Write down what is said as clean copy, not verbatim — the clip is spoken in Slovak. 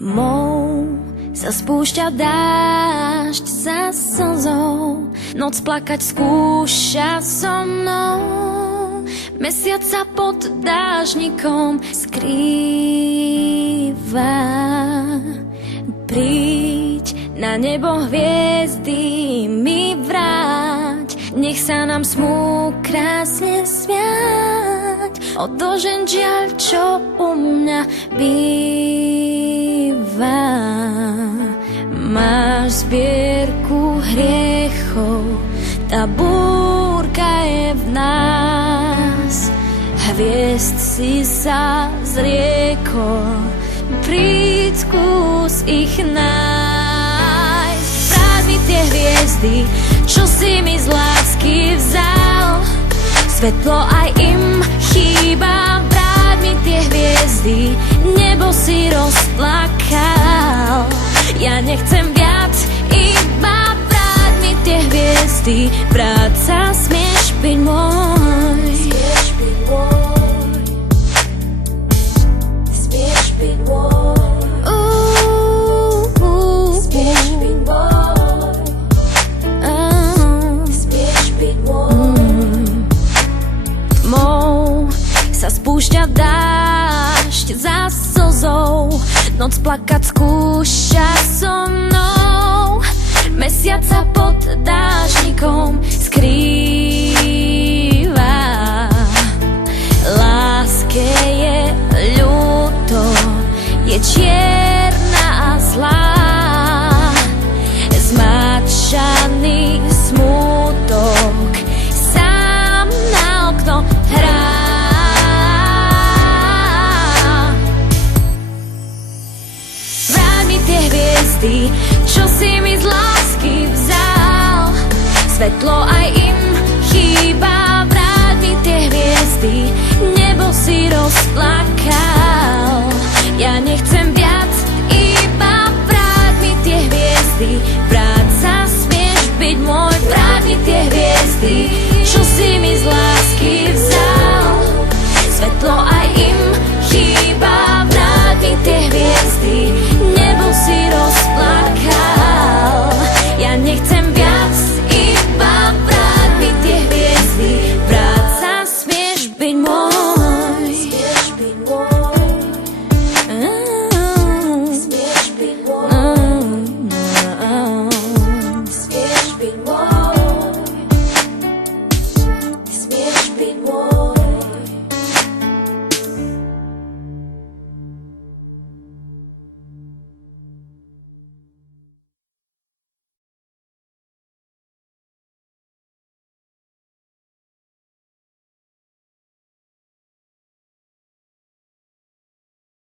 Tmou sa spúšťa dážď za slzou, noc plakať skúša so mnou. Mesiac sa pod dážnikom skrýva. Príď na nebo hviezdy mi vráť, nech sa nám smú krásne smiať. Odožen žiaľ, čo u mňa býva. Máš zbierku hriechov, tá búrka je v nás. Hviezd si sa zriekol, príď skús ich nájsť. Vráť mi tie hviezdy, čo si mi z lásky vzal. Svetlo aj im chýba, vráť mi tie hviezdy, nebo si rozplakal. Ja nechcem viac, iba vráť mi tie hviezdy, vráť sa, smieš byť môj. Smieš byť môj. Smieš byť môj. Smieš byť môj. Smieš byť môj. Tmou sa spúšťa dážď za slzou, noc plakať skúša so mnou. Mesiac sa pod dážnikom skrýva. Láske je ľúto, je čierna a zlá. Zmáčaný smútok sám na okno hrá. Vráť mi tie hviezdy, čo si mi z lásky vzal. Svetlo aj im chýba, vráť mi tie hviezdy, nebo si rozplakal.